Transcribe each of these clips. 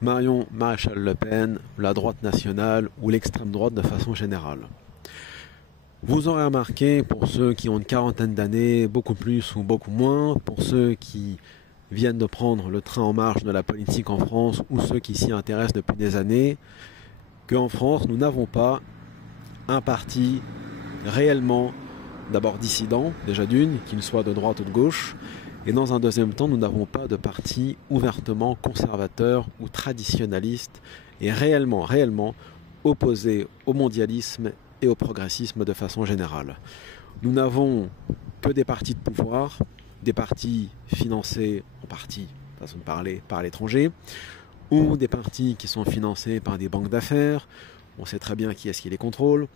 Marion Maréchal Le Pen, la droite nationale ou l'extrême droite de façon générale. Vous aurez remarqué, pour ceux qui ont une quarantaine d'années, beaucoup plus ou beaucoup moins, pour ceux qui viennent de prendre le train en marche de la politique en France ou ceux qui s'y intéressent depuis des années, qu'en France, nous n'avons pas un parti réellement, d'abord dissident, déjà d'une, qu'il soit de droite ou de gauche, et dans un deuxième temps, nous n'avons pas de parti ouvertement conservateur ou traditionnaliste et réellement opposé au mondialisme et au progressisme de façon générale. Nous n'avons que des partis de pouvoir, des partis financés en partie, façon de parler, par l'étranger, ou des partis qui sont financés par des banques d'affaires, on sait très bien qui est-ce qui les contrôle,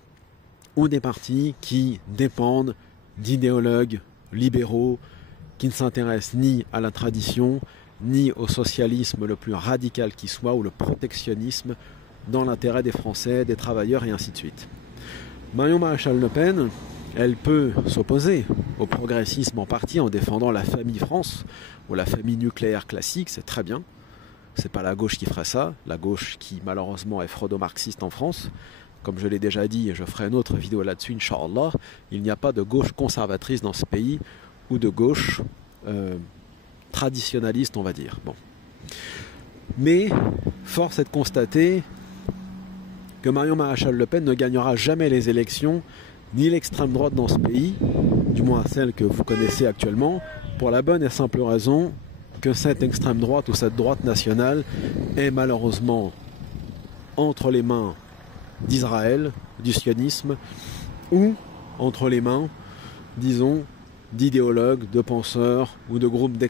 ou des partis qui dépendent d'idéologues libéraux qui ne s'intéressent ni à la tradition, ni au socialisme le plus radical qui soit, ou le protectionnisme dans l'intérêt des Français, des travailleurs et ainsi de suite. Marion Maréchal Le Pen, elle peut s'opposer au progressisme en partie en défendant la famille France, ou la famille nucléaire classique, c'est très bien. C'est pas la gauche qui ferait ça, la gauche qui malheureusement est freudo-marxiste en France. Comme je l'ai déjà dit, et je ferai une autre vidéo là-dessus, Inch'Allah, il n'y a pas de gauche conservatrice dans ce pays, ou de gauche traditionnaliste, on va dire. Bon. Mais force est de constater que Marion Maréchal Le Pen ne gagnera jamais les élections, ni l'extrême droite dans ce pays, du moins celle que vous connaissez actuellement, pour la bonne et simple raison que cette extrême droite ou cette droite nationale est malheureusement entre les mains d'Israël, du sionisme, ou entre les mains, disons, d'idéologues, de penseurs ou de groupes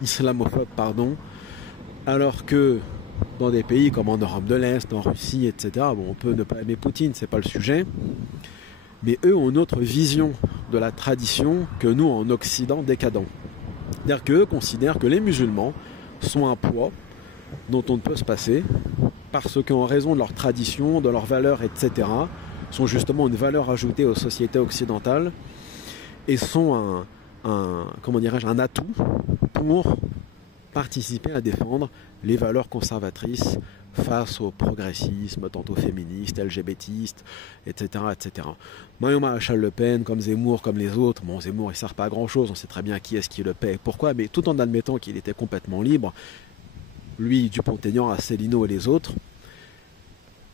islamophobes, alors que dans des pays comme en Europe de l'Est, en Russie, etc., bon, on peut ne pas aimer Poutine, c'est pas le sujet, mais eux ont une autre vision de la tradition que nous en Occident décadent. C'est-à-dire qu'eux considèrent que les musulmans sont un poids dont on ne peut se passer, parce qu'en raison de leur tradition, de leurs valeurs, etc., sont justement une valeur ajoutée aux sociétés occidentales, et sont un atout pour participer à défendre les valeurs conservatrices face au progressisme, tantôt féministe, LGBTiste, etc., etc. Marion Maréchal Le Pen, comme Zemmour, comme les autres, bon, Zemmour, il ne sert pas à grand-chose, on sait très bien qui est-ce qui le paie, pourquoi, mais tout en admettant qu'il était complètement libre, lui, Dupont-Aignan, Asselineau et les autres,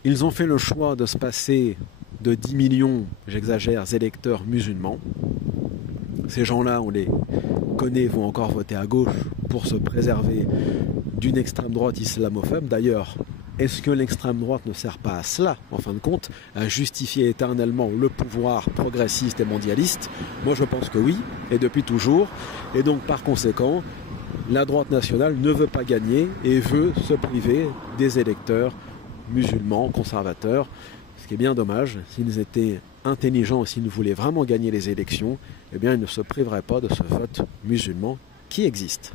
ils ont fait le choix de se passer de 10 millions, j'exagère, électeurs musulmans. Ces gens-là, on les connaît, vont encore voter à gauche pour se préserver d'une extrême droite islamophobe. D'ailleurs, est-ce que l'extrême droite ne sert pas à cela, en fin de compte, à justifier éternellement le pouvoir progressiste et mondialiste? Moi, je pense que oui, et depuis toujours. Et donc, par conséquent, la droite nationale ne veut pas gagner et veut se priver des électeurs musulmans, conservateurs, ce qui est bien dommage. S'ils étaient intelligents et s'ils voulaient vraiment gagner les élections, eh bien, ils ne se priveraient pas de ce vote musulman qui existe.